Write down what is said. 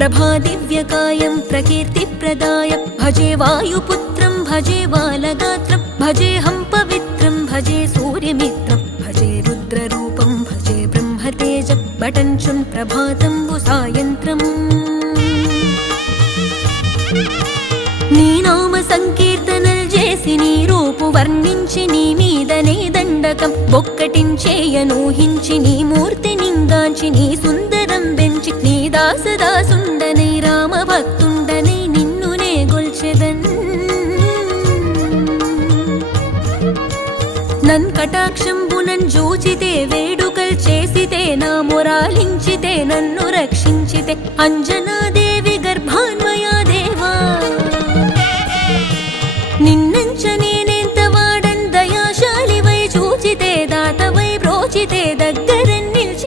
ప్రభాదివ్యకాయం ప్రకీర్తిప్రదాయ భజే వాయుపుత్రం భజే బాలగాత్రం భజేహం పవిత్రం భజే సూర్యమిత్రం భజే రుద్రరూపం భజే బ్రహ్మతేజం బటంచున్ ప్రభాతంబు సాయంత్రం నీ నామ సంకీర్తనల్ చేసి నీ రూపు వర్ణించి నీ మీదనే దండకం బొక్కటించేయనూహించి నీ మూర్తి నింగాంచి నీ సుందరం బెంచి నీ దాసదాసుండనై రామభక్తుండనై నిన్నునే గొల్చెదన్ నన్ కటాక్షంబునన్ జూచితే వేడుకల్ చేసితే నా మొరాలించితే నన్ను రక్షించితే అంజనాది